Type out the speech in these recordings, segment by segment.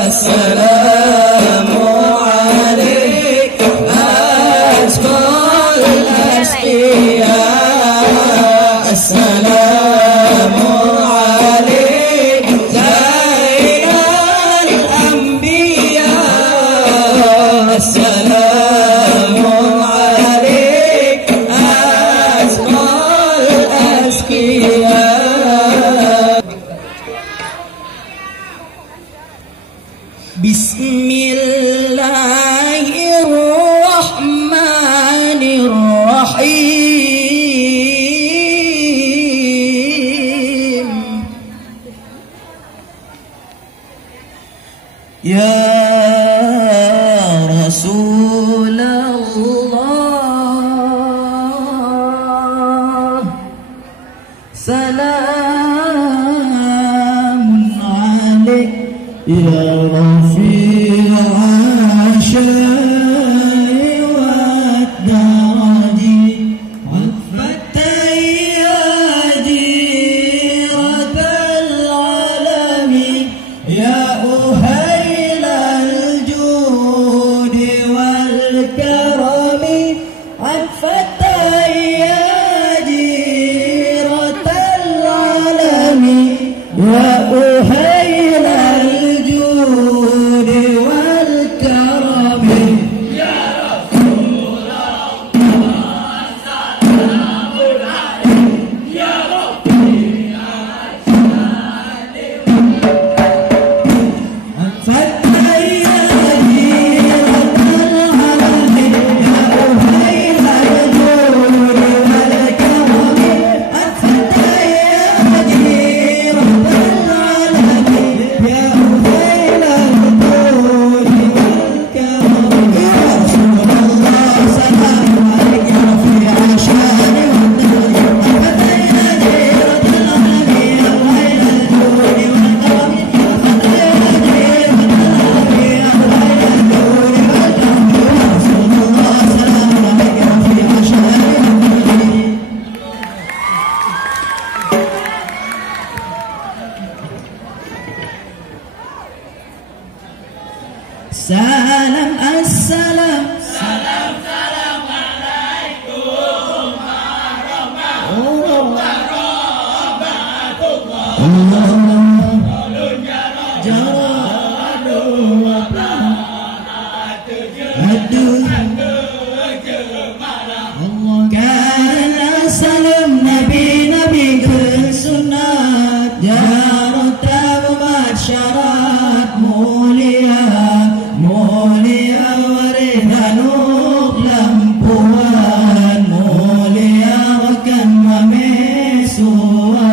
السلام عليك أسمى الأسقياء السلام عليك زين الأنبياء السلام عليك أسمى الأسقياء. بسم الله الرحمن الرحيم. يا رسول الله سلام عليك يا رفيع الشاي والدرج عفت يا جيرة العالم يا أهيل الجود والكرم عفت يا جيرة العالم يا أهيل الجود والكرم. يا رسول الله سلام عليك يا ربي سلام السلام سلام سلام عليكم ورحمة الله karena salam nabi kesunat jarat masyarakat mulia mulia waridhanuk lampuan mulia wakan mamesuara.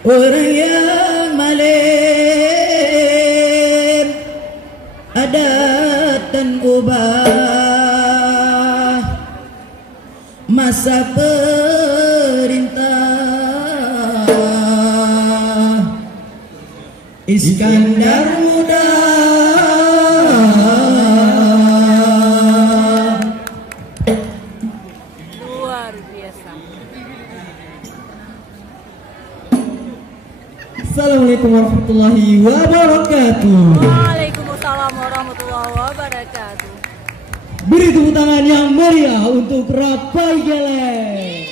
Orang yang malim adat dan ubah masa perintah Iskandar Muda. Luar biasa. Assalamualaikum warahmatullahi wabarakatuh. Waalaikumsalam warahmatullahi wabarakatuh. Beri tepuk tangan yang meriah untuk Rapai Geleng.